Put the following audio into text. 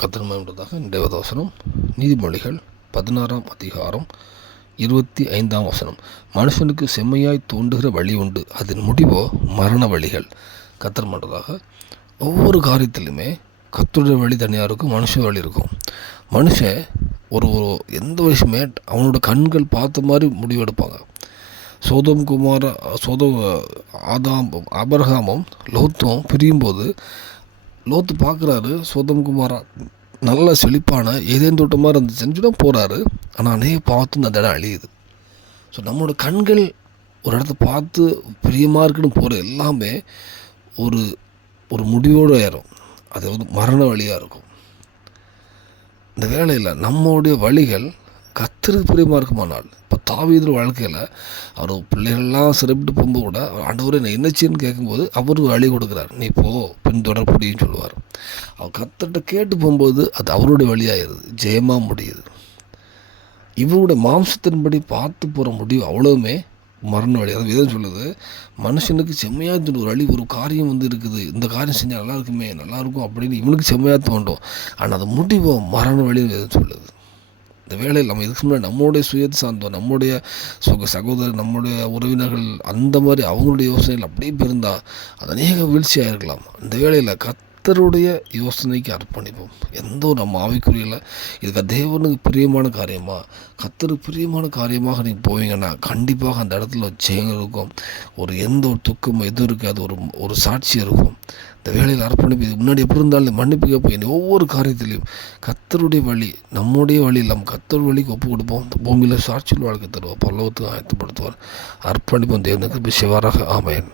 கத்திரமானதாக இன்றைய வசனம் நீதிமொழிகள் 16ஆம் அதிகாரம் 25ஆம் வசனம். மனுஷனுக்கு செம்மையாய் தோன்றுகிற வழி உண்டு, அதன் முடிவோ மரண வழிகள். கத்திரமானதாக ஒவ்வொரு காரியத்திலுமே கர்த்தருடைய வழி தனியாக இருக்கும், மனுஷ வழி இருக்கும். மனுஷன் ஒரு எந்த விஷயமே அவனோட கண்கள் பார்த்த மாதிரி முடிவெடுப்பாங்க. ஆபிரகாமும் லோத்தும் பிரியும்போது லோத்து பார்க்குறாரு, சோதம் குமாரா நல்ல செழிப்பான ஏதேன் தோட்டம் மாதிரி இருந்துச்சுன்னு சொல்லி போகிறாரு. ஆனால் அநேக பார்த்து அந்த இடம் அழியுது. ஸோ நம்மளோட கண்கள் ஒரு இடத்த பார்த்து பிரியமாக இருக்குன்னு போகிற எல்லாமே ஒரு ஒரு முடிவோடு ஏறும். அது வந்து மரண வழியாக இருக்கும். இந்த வேளையில் நம்மளுடைய வழிகள் கர்த்தருக்கு பிரியமாக இருக்குமானால், இப்போ தாவீது வாழ்க்கையில் அவர் பிள்ளைகள்லாம் சிறைப்பட்டு போகும்போது கூட ஆண்டவரே நான் என்ன செய்யணும்னு கேட்கும்போது அவர் வழி கொடுக்குறார், நீ போ பின்தொடர முடியும்னு சொல்லுவார். அவர் கர்த்தர்கிட்ட கேட்டு போகும்போது அது அவருடைய வழியாகிடுது, ஜெயமாக முடியுது. இவருடைய மாம்சத்தின்படி பார்த்து போகிற முடிவு அவ்வளவுமே மரண வழி. அது விதம் சொல்லுது, மனுஷனுக்கு செம்மையாக ஒரு வழி, ஒரு காரியம் வந்து இருக்குது, இந்த காரியம் செஞ்சால் நல்லா இருக்குமே, நல்லாயிருக்கும் அப்படின்னு இவனுக்கு செம்மையாக தோண்டும். ஆனால் அது முடிவோ மரண வழின்னு விதம் சொல்லுது. இந்த வேளையில் நம்ம இதுக்கு முன்னாடி நம்மளுடைய சுயத்தை சார்ந்தோம், நம்முடைய சகோதரர், நம்முடைய உறவினர்கள் அந்த மாதிரி அவங்களுடைய யோசனைகள் அப்படியே இருந்தால் அது அநேக வீழ்ச்சியாக இருக்கலாம். இந்த வேளையில் கர்த்தருடைய யோசனைக்கு அர்ப்பணிப்போம். எந்த ஒரு நம்ம ஆவிக்குறியில் இதுக்கு தேவனுக்கு பிரியமான காரியமாக, கர்த்தருக்கு பிரியமான காரியமாக நீங்கள் போவீங்கன்னா கண்டிப்பாக அந்த இடத்துல ஜெயம் இருக்கும். எந்த ஒரு துக்கம் எதுவும் இருக்காது, ஒரு சாட்சி இருக்கும். இந்த வேலையில் அர்ப்பணிப்பு இதுக்கு முன்னாடி எப்படி இருந்தாலும் மன்னிப்பு கேட்போம். ஒவ்வொரு காரியத்திலையும் கர்த்தருடைய வழி, நம்முடைய வழி இல்லாமல் கர்த்தர் வழிக்கு ஒப்பு கொடுப்போம். இந்த பூமியில் சாட்சியில் வாழ்க்கை தருவோம், பரலோகத்துக்கு ஆயத்தப்படுத்துவார். அர்ப்பணிப்போம். தேவனுக்கு சிவராக. ஆமென்.